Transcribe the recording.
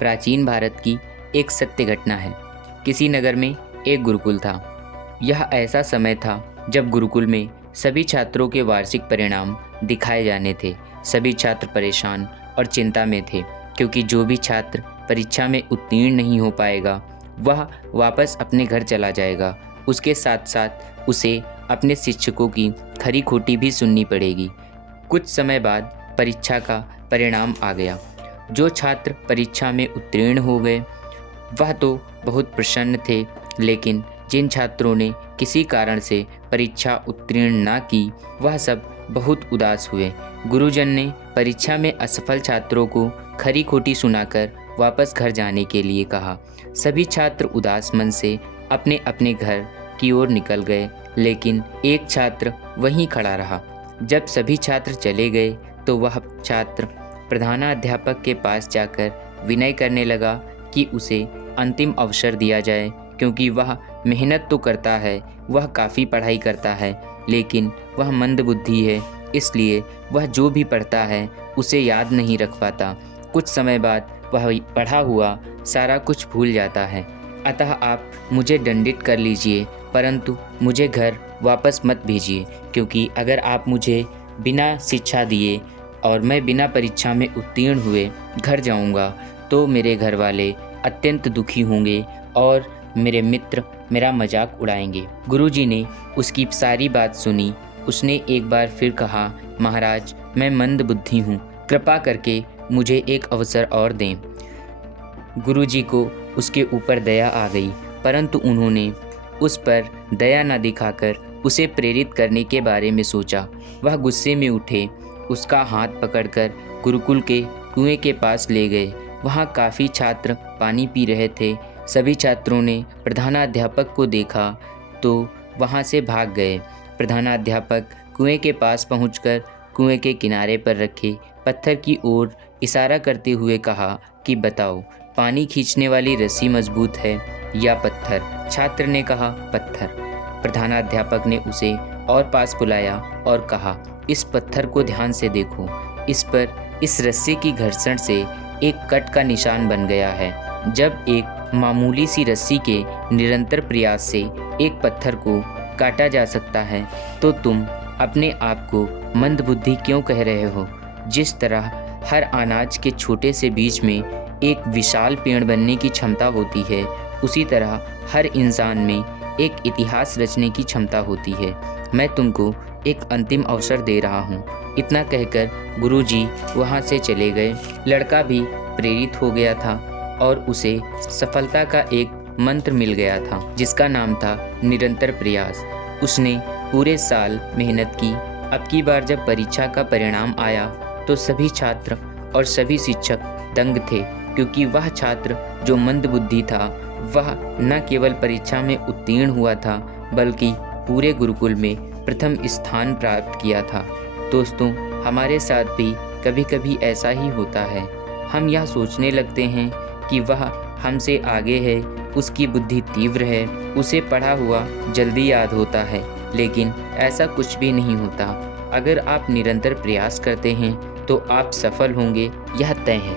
प्राचीन भारत की एक सत्य घटना है। किसी नगर में एक गुरुकुल था। यह ऐसा समय था जब गुरुकुल में सभी छात्रों के वार्षिक परिणाम दिखाए जाने थे। सभी छात्र परेशान और चिंता में थे, क्योंकि जो भी छात्र परीक्षा में उत्तीर्ण नहीं हो पाएगा वह वापस अपने घर चला जाएगा। उसके साथ साथ उसे अपने शिक्षकों की खरी खोटी भी सुननी पड़ेगी। कुछ समय बाद परीक्षा का परिणाम आ गया। जो छात्र परीक्षा में उत्तीर्ण हो गए वह तो बहुत प्रसन्न थे, लेकिन जिन छात्रों ने किसी कारण से परीक्षा उत्तीर्ण ना की वह सब बहुत उदास हुए। गुरुजन ने परीक्षा में असफल छात्रों को खरी खोटी सुनाकर वापस घर जाने के लिए कहा। सभी छात्र उदास मन से अपने अपने घर की ओर निकल गए, लेकिन एक छात्र वहीं खड़ा रहा। जब सभी छात्र चले गए तो वह छात्र प्रधानाध्यापक के पास जाकर विनय करने लगा कि उसे अंतिम अवसर दिया जाए, क्योंकि वह मेहनत तो करता है, वह काफ़ी पढ़ाई करता है, लेकिन वह मंदबुद्धि है, इसलिए वह जो भी पढ़ता है उसे याद नहीं रख पाता। कुछ समय बाद वह पढ़ा हुआ सारा कुछ भूल जाता है। अतः आप मुझे दंडित कर लीजिए, परंतु मुझे घर वापस मत भेजिए, क्योंकि अगर आप मुझे बिना शिक्षा दिए और मैं बिना परीक्षा में उत्तीर्ण हुए घर जाऊंगा तो मेरे घर वाले अत्यंत दुखी होंगे और मेरे मित्र मेरा मजाक उड़ाएंगे। गुरुजी ने उसकी सारी बात सुनी। उसने एक बार फिर कहा, महाराज, मैं मंदबुद्धि हूँ, कृपा करके मुझे एक अवसर और दें। गुरुजी को उसके ऊपर दया आ गई, परंतु उन्होंने उस पर दया न दिखाकर उसे प्रेरित करने के बारे में सोचा। वह गुस्से में उठे, उसका हाथ पकड़कर गुरुकुल के कुएं के पास ले गए। वहाँ काफ़ी छात्र पानी पी रहे थे। सभी छात्रों ने प्रधानाध्यापक को देखा तो वहाँ से भाग गए। प्रधानाध्यापक कुएं के पास पहुंचकर कुएं के किनारे पर रखे पत्थर की ओर इशारा करते हुए कहा कि बताओ, पानी खींचने वाली रस्सी मजबूत है या पत्थर? छात्र ने कहा, पत्थर। प्रधानाध्यापक ने उसे और पास बुलाया और कहा, इस पत्थर को ध्यान से देखो। इस पर इस रस्सी की घर्षण से एक कट का निशान बन गया है। जब एक मामूली सी रस्सी के निरंतर प्रयास से एक पत्थर को काटा जा सकता है तो तुम अपने आप को मंदबुद्धि क्यों कह रहे हो? जिस तरह हर अनाज के छोटे से बीज में एक विशाल पेड़ बनने की क्षमता होती है, उसी तरह हर इंसान में एक इतिहास रचने की क्षमता होती है। मैं तुमको एक अंतिम अवसर दे रहा हूँ। इतना कहकर गुरुजी वहाँ से चले गए। लड़का भी प्रेरित हो गया था और उसे सफलता का एक मंत्र मिल गया था, जिसका नाम था निरंतर प्रयास। उसने पूरे साल मेहनत की। अब की बार जब परीक्षा का परिणाम आया तो सभी छात्र और सभी शिक्षक दंग थे, क्योंकि वह छात्र जो मंदबुद्धि था वह न केवल परीक्षा में उत्तीर्ण हुआ था, बल्कि पूरे गुरुकुल में प्रथम स्थान प्राप्त किया था। दोस्तों, हमारे साथ भी कभी कभी ऐसा ही होता है। हम यह सोचने लगते हैं कि वह हमसे आगे है, उसकी बुद्धि तीव्र है, उसे पढ़ा हुआ जल्दी याद होता है, लेकिन ऐसा कुछ भी नहीं होता। अगर आप निरंतर प्रयास करते हैं तो आप सफल होंगे, यह तय है।